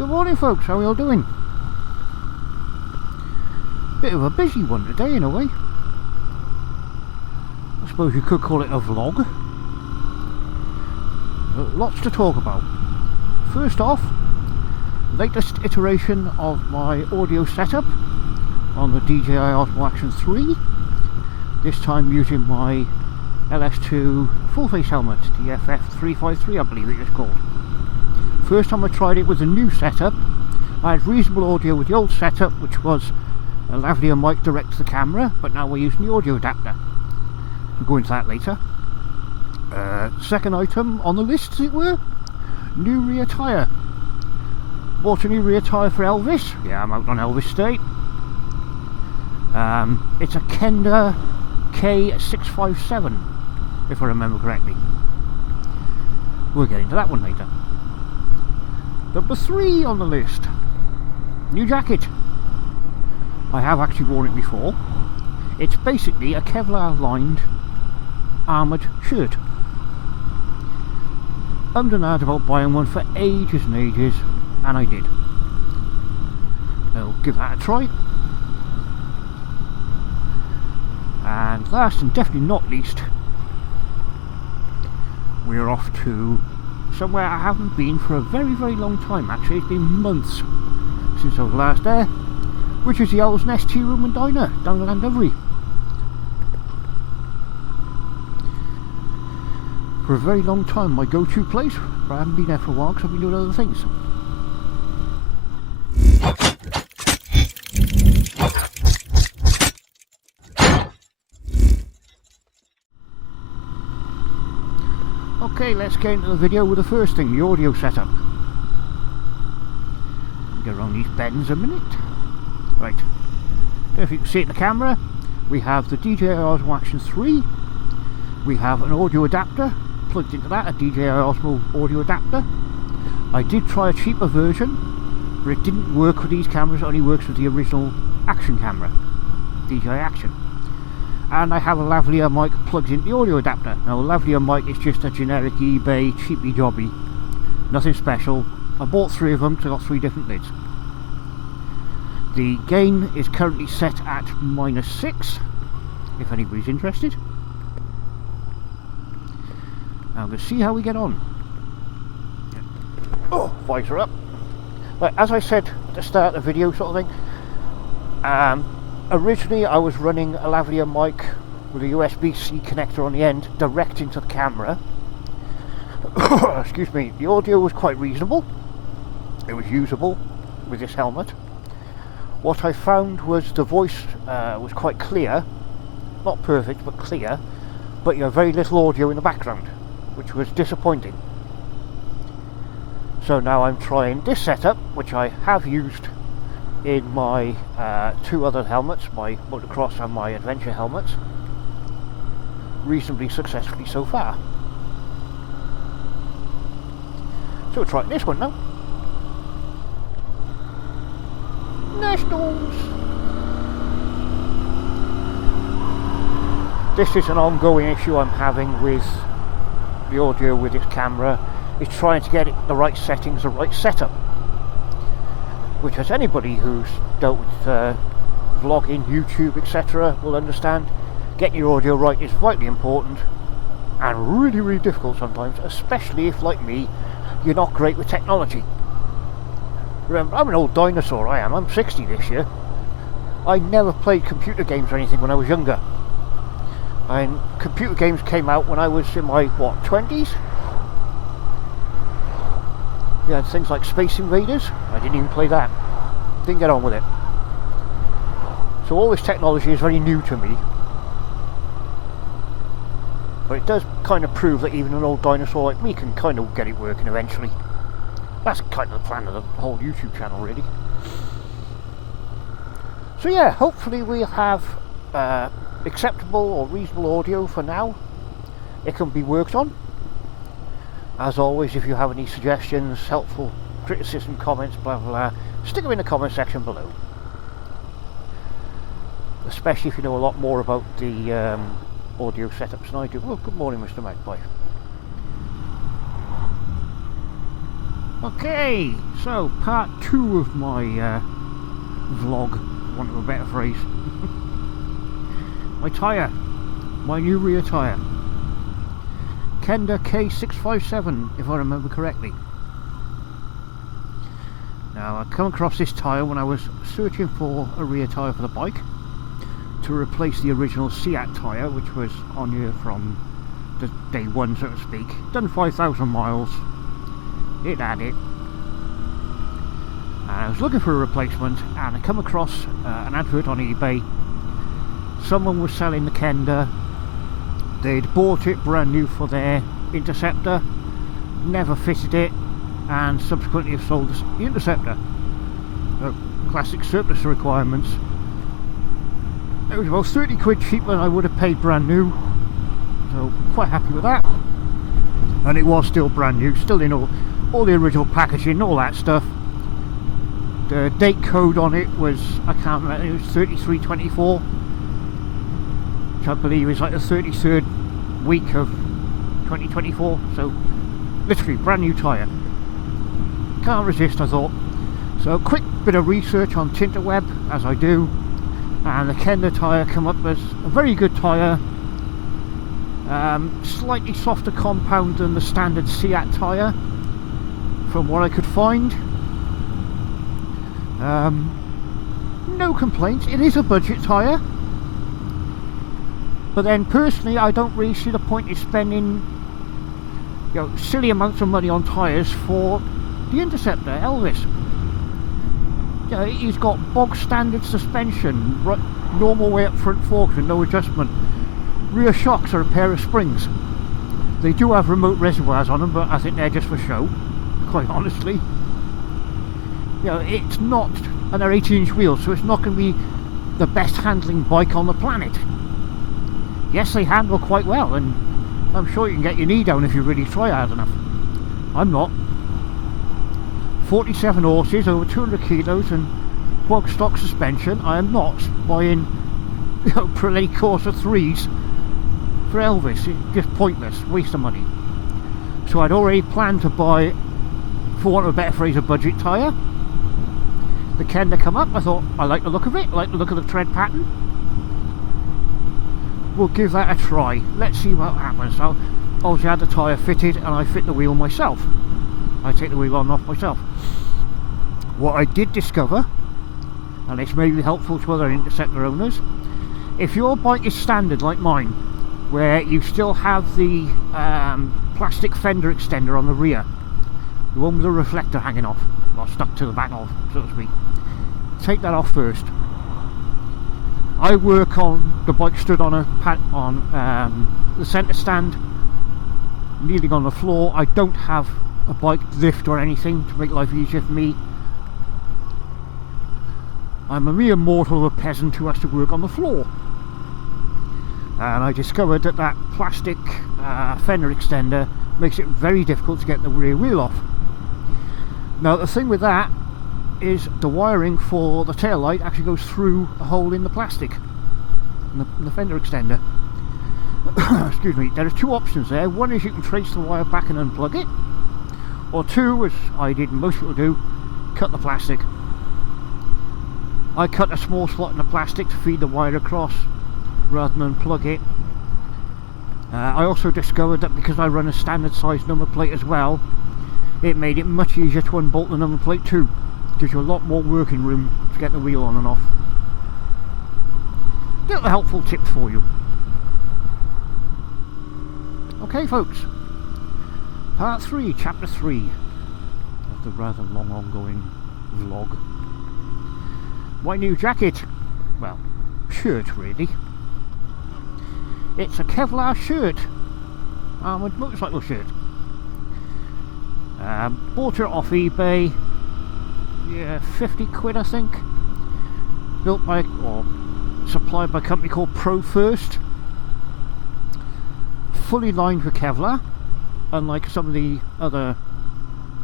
Good morning folks, how are you all doing? Bit of a busy one today in a way. I suppose you could call it a vlog. Lots to talk about. First off, latest iteration of my audio setup on the DJI Osmo Action 3. This time using my LS2 full face helmet, the FF353 I believe it is called. First time I tried it with a new setup, I had reasonable audio with the old setup, which was a lavalier mic direct to the camera, but now we're using the audio adapter. We'll go into that later. Second item on the list, as it were, new rear tyre. Bought a new rear tyre for Elvis. Yeah, I'm out on Elvis State. It's a Kenda K657, if I remember correctly. We'll get into that one later. Number 3 on the list, new jacket. I have actually worn it before. It's basically a Kevlar lined armoured shirt. Ummed and ahed about buying one for ages and ages, and I did. I'll give that a try. And last and definitely not least, we're off to somewhere I haven't been for a very, very long time. Actually, it's been months since I was last there, which is the Owl's Nest Tea Room and Diner down in Llandovery. For a very long time, my go-to place, but I haven't been there for a while because I've been doing other things. Okay, let's get into the video with the first thing, the audio setup. Get around these bends a minute. Right, don't know if you can see it in the camera. We have the DJI Osmo Action 3. We have an audio adapter plugged into that, a DJI Osmo audio adapter. I did try a cheaper version, but it didn't work with these cameras. It only works with the original Action camera, DJI Action. And I have a lavalier mic plugged into the audio adapter. Now, a lavalier mic is just a generic eBay cheapy jobby, nothing special. I bought 3 of them because I got 3 different lids. The gain is currently set at -6, if anybody's interested. Now let's see how we get on. Oh, visor up. Right, as I said at the start of the video sort of thing, originally I was running a lavalier mic with a USB-C connector on the end direct into the camera. Excuse me, the audio was quite reasonable. It was usable with this helmet. What I found was the voice was quite clear, not perfect but clear, but you have very little audio in the background, which was disappointing. So now I'm trying this setup, which I have used in my 2 other helmets, my motocross and my adventure helmets, reasonably successfully so far. So we'll try this one now. Nationals! This is an ongoing issue I'm having with the audio with this camera, is trying to get it the right settings, the right setup. Which, as anybody who's dealt with vlogging, YouTube, etc. will understand, getting your audio right is vitally important and really, really difficult sometimes, especially if, like me, you're not great with technology. Remember, I'm an old dinosaur, I am. I'm 60 this year. I never played computer games or anything when I was younger. And computer games came out when I was in my, what, 20s? You had things like Space Invaders. I didn't even play that. Didn't get on with it. So all this technology is very new to me. But it does kind of prove that even an old dinosaur like me can kind of get it working eventually. That's kind of the plan of the whole YouTube channel, really. So yeah, hopefully we'll have acceptable or reasonable audio for now. It can be worked on. As always, if you have any suggestions, helpful criticism, comments, blah blah blah, stick them in the comment section below. Especially if you know a lot more about the audio setups than I do. Well, good morning, Mr. Magpie. Okay, so part 2 of my vlog, for want of a better phrase. My tyre, my new rear tyre, Kenda K657 if I remember correctly. Now I come across this tyre when I was searching for a rear tyre for the bike to replace the original Seat tyre, which was on here from the day one, so to speak. Done 5,000 miles. It had it. And I was looking for a replacement and I come across an advert on eBay. Someone was selling the Kenda. They'd bought it brand new for their Interceptor, never fitted it, and subsequently have sold the Interceptor. So, classic surplus requirements. It was about 30 quid cheaper than I would have paid brand new, so quite happy with that. And it was still brand new, still in all the original packaging, all that stuff. The date code on it was, I can't remember, it was 3324, which I believe is like the 33rd week of 2024, so literally brand new tyre. Can't resist, I thought. So quick bit of research on Tinterweb, as I do, and the Kenda tyre come up as a very good tyre. Slightly softer compound than the standard Seat tyre, from what I could find. No complaints. It is a budget tyre, but then personally I don't really see the point in spending, you know, silly amounts of money on tyres for the Interceptor Elvis. You know, he's got bog standard suspension, normal way up front forks with no adjustment. Rear shocks are a pair of springs. They do have remote reservoirs on them, but I think they're just for show, quite honestly. You know, it's not, and they're 18-inch wheels, so it's not going to be the best handling bike on the planet. Yes, they handle quite well, and I'm sure you can get your knee down if you really try hard enough. I'm not. 47 horses, over 200 kilos, and bog stock suspension. I am not buying, you know, Pirelli Corsa 3s for Elvis. It's just pointless, waste of money. So I'd already planned to buy, for want of a better phrase, a budget tyre. The Kenda come up, I thought, I like the look of it, I like the look of the tread pattern. We'll give that a try. Let's see what happens. So obviously I had the tyre fitted and I fit the wheel myself. I take the wheel on and off myself. What I did discover, and this may be helpful to other Interceptor owners, if your bike is standard like mine, where you still have the plastic fender extender on the rear, the one with the reflector hanging off, or stuck to the back of, so to speak, take that off first. I work on the bike stood on the centre stand, kneeling on the floor. I don't have a bike lift or anything to make life easier for me. I'm a mere mortal of a peasant who has to work on the floor. And I discovered that that plastic fender extender makes it very difficult to get the rear wheel off. Now the thing with that is the wiring for the tail light actually goes through a hole in the plastic, in the fender extender. Excuse me. There are two options there. One is you can trace the wire back and unplug it, or two, as I did and most people do, cut the plastic. I cut a small slot in the plastic to feed the wire across rather than unplug it. I also discovered that because I run a standard size number plate as well, it made it much easier to unbolt the number plate too. Gives you a lot more working room to get the wheel on and off. Little helpful tips for you. Okay folks, part 3, chapter 3 of the rather long ongoing vlog. My new jacket, well, shirt really. It's a Kevlar shirt, armoured motorcycle shirt. Bought it off eBay, yeah, 50 quid I think. Built by, or supplied by a company called Pro First. Fully lined with Kevlar, unlike some of the other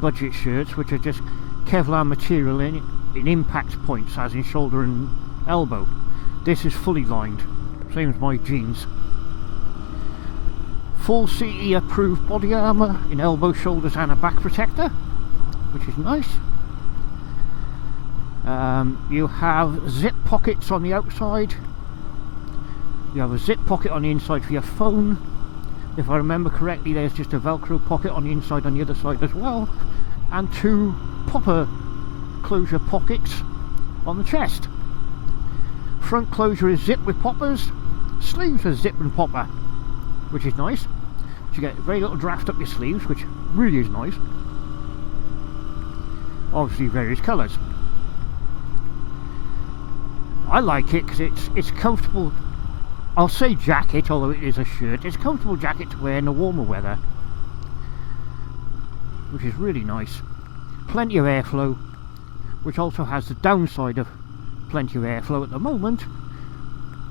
budget shirts which are just Kevlar material in impact points, as in shoulder and elbow. This is fully lined, same as my jeans. Full CE approved body armour in elbow, shoulders and a back protector. which is nice. You have zip pockets on the outside. You have a zip pocket on the inside for your phone. If I remember correctly, there's just a Velcro pocket on the inside on the other side as well, and 2 popper closure pockets on the chest. Front closure is zip with poppers, sleeves are zip and popper, which is nice. So you get very little draft up your sleeves, which really is nice. Obviously various colours. I like it because it's comfortable. I'll say jacket, although it is a shirt. It's a comfortable jacket to wear in the warmer weather, which is really nice. Plenty of airflow, which also has the downside of plenty of airflow at the moment,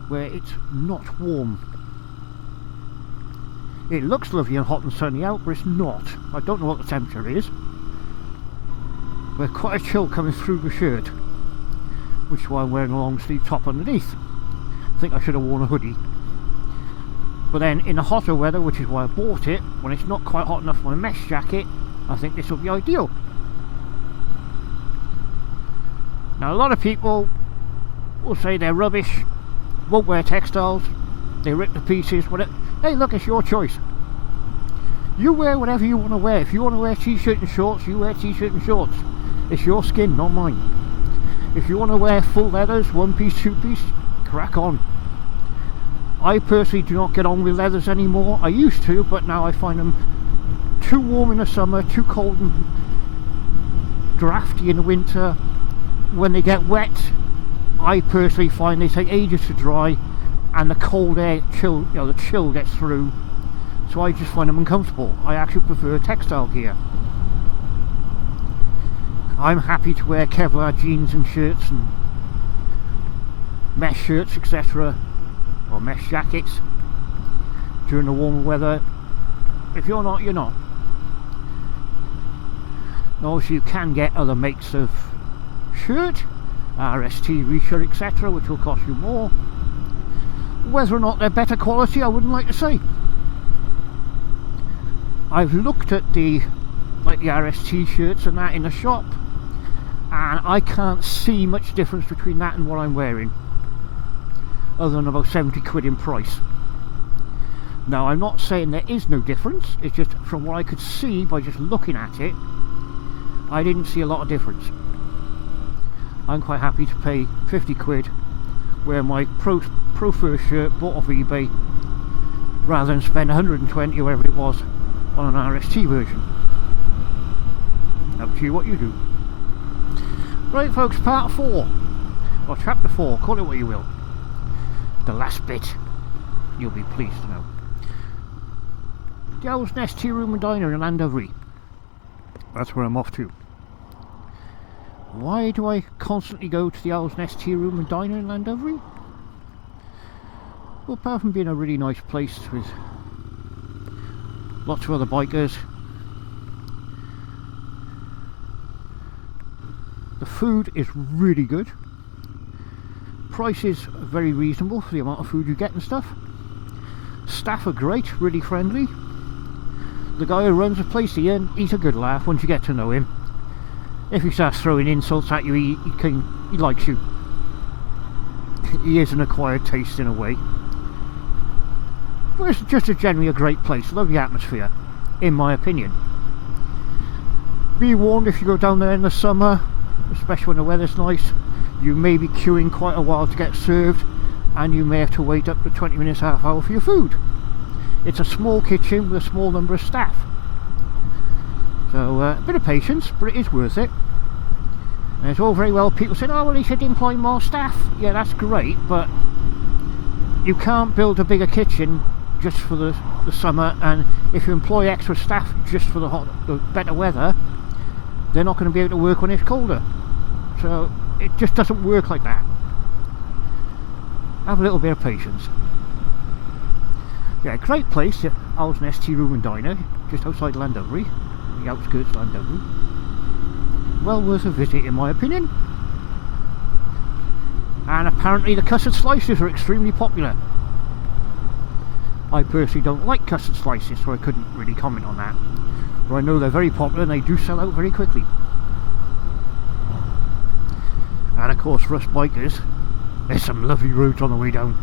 where it's not warm. It looks lovely and hot and sunny out, but it's not. I don't know what the temperature is. There's quite a chill coming through the shirt, which is why I'm wearing a long sleeve top underneath. I think I should have worn a hoodie. But then in the hotter weather, which is why I bought it, when it's not quite hot enough for a mesh jacket, I think this will be ideal. Now a lot of people will say they're rubbish, won't wear textiles, they rip to pieces, whatever. Hey look, it's your choice. You wear whatever you want to wear. If you want to wear t-shirt and shorts, you wear t-shirt and shorts. It's your skin, not mine. If you want to wear full leathers, 1-piece, 2-piece, crack on. I personally do not get on with leathers anymore. I used to, but now I find them too warm in the summer, too cold and drafty in the winter. When they get wet, I personally find they take ages to dry, and the cold air chill, the chill gets through. So I just find them uncomfortable. I actually prefer textile gear. I'm happy to wear Kevlar jeans and shirts and mesh shirts, etc., or mesh jackets during the warmer weather. If you're not, you're not. Also, you can get other makes of shirt, RST, reshirt, etc., which will cost you more. Whether or not they're better quality, I wouldn't like to say. I've looked at the RST shirts and that in the shop, and I can't see much difference between that and what I'm wearing, other than about 70 quid in price. Now I'm not saying there is no difference, it's just from what I could see by just looking at it, I didn't see a lot of difference. I'm quite happy to pay 50 quid, wear my Pro First shirt bought off eBay, rather than spend 120 or whatever it was on an RST version. Up to you what you do. Right folks, part 4, or chapter 4, call it what you will. The last bit, you'll be pleased to know. The Owl's Nest Tea Room and Diner in Llandovery. That's where I'm off to. Why do I constantly go to the Owl's Nest Tea Room and Diner in Llandovery? Well, apart from being a really nice place with lots of other bikers, the food is really good. Price is very reasonable for the amount of food you get and stuff. Staff are great, really friendly. The guy who runs the place, Ian, he's a good laugh once you get to know him. If he starts throwing insults at you, he likes you. He is an acquired taste in a way. But it's just generally a great place, lovely atmosphere, in my opinion. Be warned, if you go down there in the summer, especially when the weather's nice, you may be queuing quite a while to get served, and you may have to wait up to 20 minutes, half hour for your food. It's a small kitchen with a small number of staff. So a bit of patience, but it is worth it. And it's all very well people saying, oh well, he should employ more staff. Yeah, that's great, but you can't build a bigger kitchen just for the summer, and if you employ extra staff just for the better weather, they're not going to be able to work when it's colder. So it just doesn't work like that. Have a little bit of patience. Yeah, great place, Owl's Nest Tea Room and Diner, just outside Llandovery, the outskirts of Llandovery. Well worth a visit in my opinion. And apparently the custard slices are extremely popular. I personally don't like custard slices, so I couldn't really comment on that. But I know they're very popular and they do sell out very quickly. And of course for us bikers, there's some lovely roads on the way down.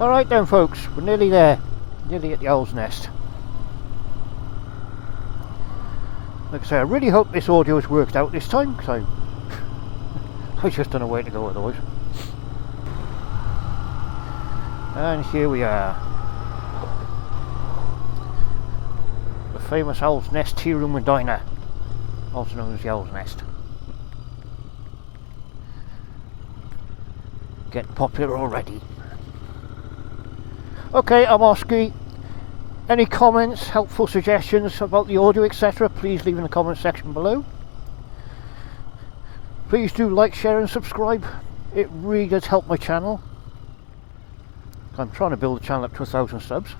Alright then folks, we're nearly there, nearly at the Owl's Nest. Like I say, I really hope this audio has worked out this time, because I just don't know where to go otherwise. And here we are. The famous Owl's Nest Tea Room and Diner, also known as the Owl's Nest. Getting popular already. Okay, I'm Oski. Any comments, helpful suggestions about the audio, etc., please leave in the comment section below. Please do like, share and subscribe. It really does help my channel. I'm trying to build the channel up to 1,000 subs.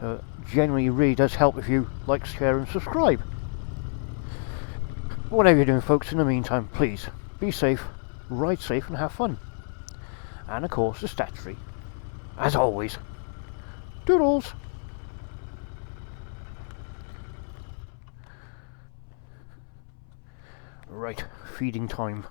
So it genuinely really does help if you like, share and subscribe. Whatever you're doing folks, in the meantime, please be safe, ride safe and have fun. And of course the statutory, as always, doodles! Right, feeding time.